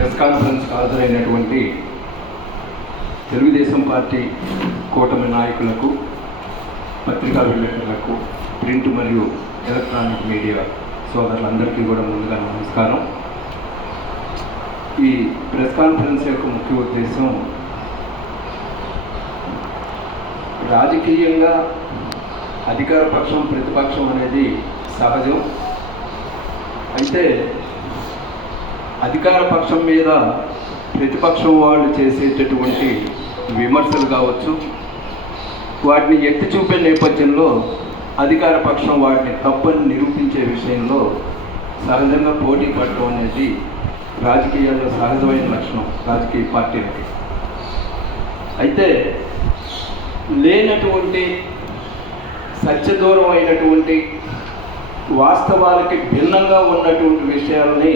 Press conference హాజరైనటువంటి Telugu Desam party కూటమి నాయకులకు, పత్రికా విలేకరులకు, ప్రింట్ మరియు ఎలక్ట్రానిక్ మీడియా సోదరులందరికీ కూడా ముందుగా నమస్కారం. ఈ ప్రెస్ కాన్ఫరెన్స్ యొక్క ముఖ్య ఉద్దేశం రాజకీయంగా అధికార పక్షం ప్రతిపక్షం అనేది సహజం. అయితే అధికార పక్షం మీద ప్రతిపక్షం వాళ్ళు చేసేటటువంటి విమర్శలు కావచ్చు, వాటిని ఎత్తి చూపే నేపథ్యంలో అధికార పక్షం వాటిని తప్పని నిరూపించే విషయంలో సహజంగా పోటీ పడటం అనేది రాజకీయాల్లో సహజమైన లక్షణం రాజకీయ పార్టీలకి. అయితే లేనటువంటి సత్యదూరం అయినటువంటి వాస్తవాలకి భిన్నంగా ఉన్నటువంటి విషయాలని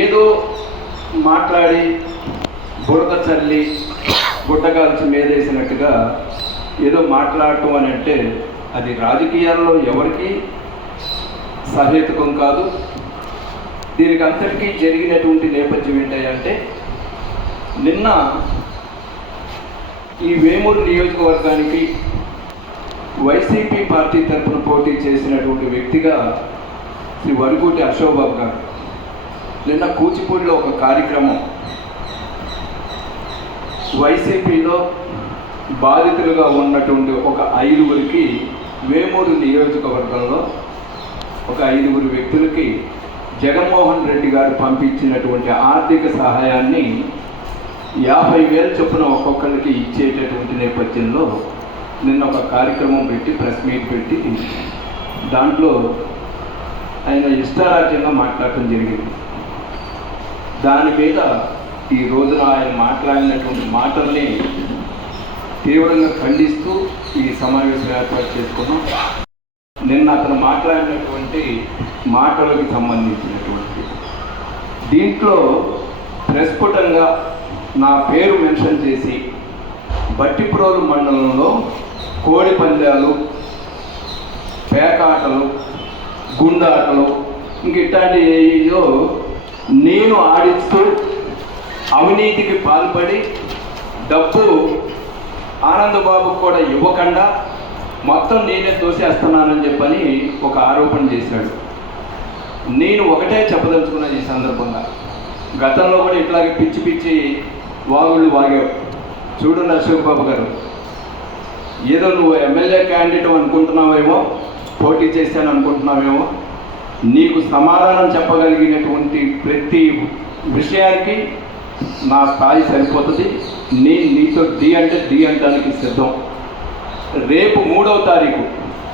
ఏదో మాట్లాడి బురద చల్లి గుడ్డగాల్చి మేదేసినట్టుగా ఏదో మాట్లాడటం అని అంటే అది రాజకీయాల్లో ఎవరికి సహేతుకం కాదు. దీనికి అంతటికీ జరిగినటువంటి నేపథ్యం ఏంటంటే, నిన్న ఈ వేమూరు నియోజకవర్గానికి వైసీపీ పార్టీ తరఫున పోటీ చేసినటువంటి వ్యక్తిగా శ్రీ వడికోటి అశోక్ బాబు గారు నిన్న కూచిపూడిలో ఒక కార్యక్రమం, వైసీపీలో బాధితులుగా ఉన్నటువంటి ఒక 5గురికి వేమూరు నియోజకవర్గంలో ఒక 5గురు వ్యక్తులకి జగన్మోహన్ రెడ్డి గారు పంపించినటువంటి ఆర్థిక సహాయాన్ని 50,000 చొప్పున ఒక్కొక్కరికి ఇచ్చేటటువంటి నేపథ్యంలో నిన్న ఒక కార్యక్రమం పెట్టి ప్రెస్ మీట్ పెట్టి దాంట్లో ఆయన ఇష్టారాజ్యంగా మాట్లాడటం జరిగింది. దాని మీద ఈ రోజున ఆయన మాట్లాడినటువంటి మాటల్ని తీవ్రంగా ఖండిస్తూ ఈ సమావేశం ఏర్పాటు చేసుకున్నాం. నిన్న అతను మాట్లాడినటువంటి మాటలకు సంబంధించినటువంటి దీంట్లో ప్రస్ఫుటంగా నా పేరు మెన్షన్ చేసి బట్టిప్రోలు మండలంలో కోడి పందాలు, పేకాటలు, గుండాటలు ఇంక ఇట్లాంటి ఏయో నేను ఆడిస్తూ అవినీతికి పాల్పడి డబ్బు ఆనందబాబుకు కూడా ఇవ్వకుండా మొత్తం నేనే తోసేస్తున్నానని చెప్పని ఒక ఆరోపణ చేశాడు. నేను ఒకటే చెప్పదలుచుకున్నాను ఈ సందర్భంగా, గతంలో కూడా ఇట్లాగే పిచ్చి పిచ్చి వాగుళ్ళు వాగావు. చూడండి అశోక్ బాబు గారు, ఏదో నువ్వు ఎమ్మెల్యే క్యాండిడేట్ అనుకుంటున్నావేమో, పోటీ చేశాను అనుకుంటున్నావేమో, నీకు సమాధానం చెప్పగలిగినటువంటి ప్రతి విషయానికి నా స్థాయి సరిపోతుంది. నేను నీతో డి అంటే డి అంటానికి సిద్ధం. రేపు 3వ తారీఖు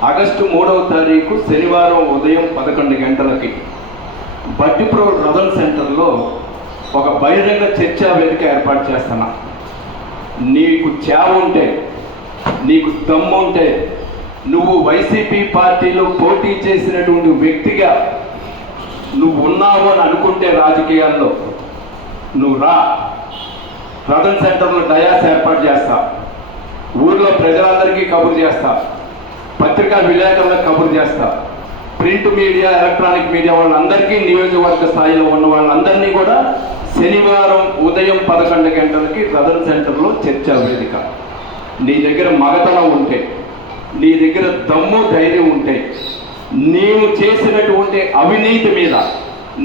ఆగస్టు 3వ తారీఖు శనివారం ఉదయం 11 గంటలకి బట్టిప్రోలు రథన్ సెంటర్లో ఒక బహిరంగ చర్చా వేదిక ఏర్పాటు చేస్తున్నా. నీకు చేవ ఉంటే, నీకు దమ్ము ఉంటే, నువ్వు వైసీపీ పార్టీలో పోటీ చేసినటువంటి వ్యక్తిగా నువ్వు ఉన్నావు అని అనుకుంటే రాజకీయాల్లో నువ్వు రా. రథన్ సెంటర్లో డయాస్ ఏర్పాటు చేస్తా, ఊర్లో ప్రజలందరికీ కబురు చేస్తా, పత్రికా విలేకరులకు కబురు చేస్తా, ప్రింట్ మీడియా ఎలక్ట్రానిక్ మీడియా వాళ్ళందరికీ, నియోజకవర్గ స్థాయిలో ఉన్న వాళ్ళందరినీ కూడా శనివారం ఉదయం 11 గంటలకి రథన్ సెంటర్లో చర్చా వేదిక. నీ దగ్గర మగతనం ఉంటే, నీ దగ్గర దమ్ము ధైర్యం ఉంటే, నీవు చేసినటువంటి అవినీతి మీద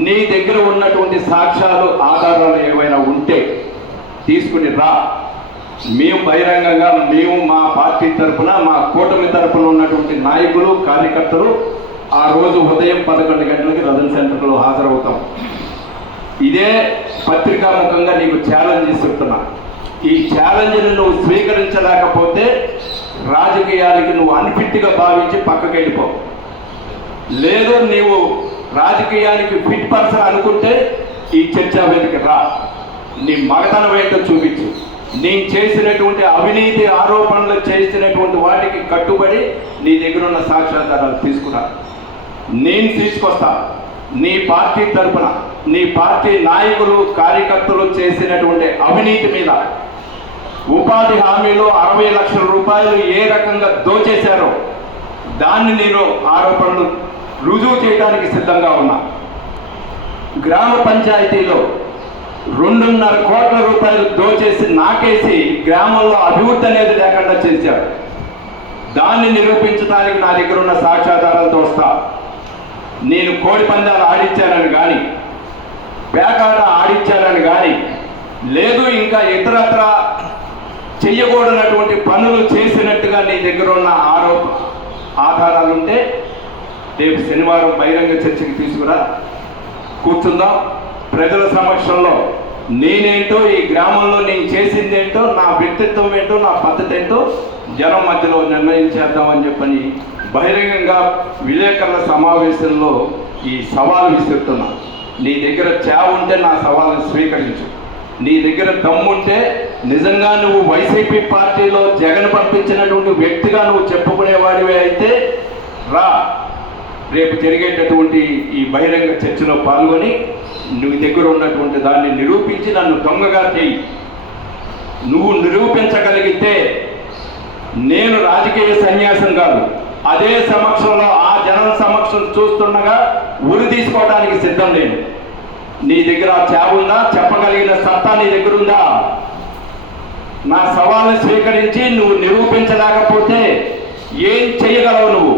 నీ దగ్గర ఉన్నటువంటి సాక్ష్యాలు ఆధారాలు ఏవైనా ఉంటే తీసుకుని రా. మేము బహిరంగంగా, మేము మా పార్టీ తరఫున, మా కూటమి తరఫున ఉన్నటువంటి నాయకులు, కార్యకర్తలు ఆ రోజు ఉదయం 11 గంటలకి రథన్ సెంటర్లో హాజరవుతాం. ఇదే పత్రికాముఖంగా నీకు ఛాలెంజ్ ఇస్తున్నా. ఈ ఛాలెంజ్ని నువ్వు స్వీకరించలేకపోతే రాజకీయాలకి నువ్వు అన్ఫిట్గా భావించి పక్కకి వెళ్ళిపో. లేదు నీవు రాజకీయానికి ఫిట్ పర్సన్ అనుకుంటే ఈ చర్చా వేదిక రా. నీ మగతనం ఏంటో చూపించు. నేను చేసినటువంటి అవినీతి ఆరోపణలు చేసినటువంటి వాటికి కట్టుబడి నీ దగ్గర ఉన్న సాక్ష్యాధారాలు తీసుకురా. నేను తీసుకొస్తా. నీ పార్టీ తరఫున, నీ పార్టీ నాయకులు, కార్యకర్తలు చేసినటువంటి అవినీతి మీద, ఉపాధి హామీలో 60 లక్షల రూపాయలు ఏ రకంగా దోచేశారో దాన్ని నేను ఆరోపణలు రుజువు చేయడానికి సిద్ధంగా ఉన్నా. గ్రామ పంచాయతీలో 2.5 కోట్ల రూపాయలు దోచేసి నాకేసి గ్రామంలో అభివృద్ధి అనేది లేకుండా చేశారు. దాన్ని నిరూపించడానికి నా దగ్గర ఉన్న సాక్ష్యాధారాలతో వస్తా. నేను కోడి పందాలు ఆడించానని కానీ, పేకాట ఆడించానని కానీ, లేదు ఇంకా ఇతరత్ర చెయ్యకూడనటువంటి పనులు చేసినట్టుగా నీ దగ్గర ఉన్న ఆధారాలుంటే రేపు శనివారం బహిరంగ చర్చకి తీసుకురా, కూర్చుందాం. ప్రజల సమక్షంలో నేనేంటో, ఈ గ్రామంలో నేను చేసిందేంటో, నా వ్యక్తిత్వం ఏంటో, నా పద్ధతి ఏంటో జనం మధ్యలో నిర్ణయించేద్దామని చెప్పని బహిరంగంగా విలేకరుల సమావేశంలో ఈ సవాలు విసురుతున్నా. నీ దగ్గర చావ ఉంటే నా సవాలును స్వీకరించు. నీ దగ్గర దమ్ముంటే నిజంగా నువ్వు వైసీపీ పార్టీలో జగన్ పంపించినటువంటి వ్యక్తిగా నువ్వు చెప్పుకునేవాడివే అయితే రా, రేపు జరిగేటటువంటి ఈ బహిరంగ చర్చలో పాల్గొని నువ్వు దగ్గర ఉన్నటువంటి దాన్ని నిరూపించి నన్ను దొంగగా చేయి. నువ్వు నిరూపించగలిగితే నేను రాజకీయ సన్యాసం కాదు, అదే సమక్షంలో ఆ జనం సమక్షం చూస్తుండగా ఉరి తీసుకోవడానికి సిద్ధం లేను. నీ దగ్గర చావుందా? చెప్పగలిగిన సత్తా నీ దగ్గర ఉందా? నా సవాల్ని స్వీకరించి నువ్వు నిరూపించలేకపోతే ఏం చేయగలవు నువ్వు?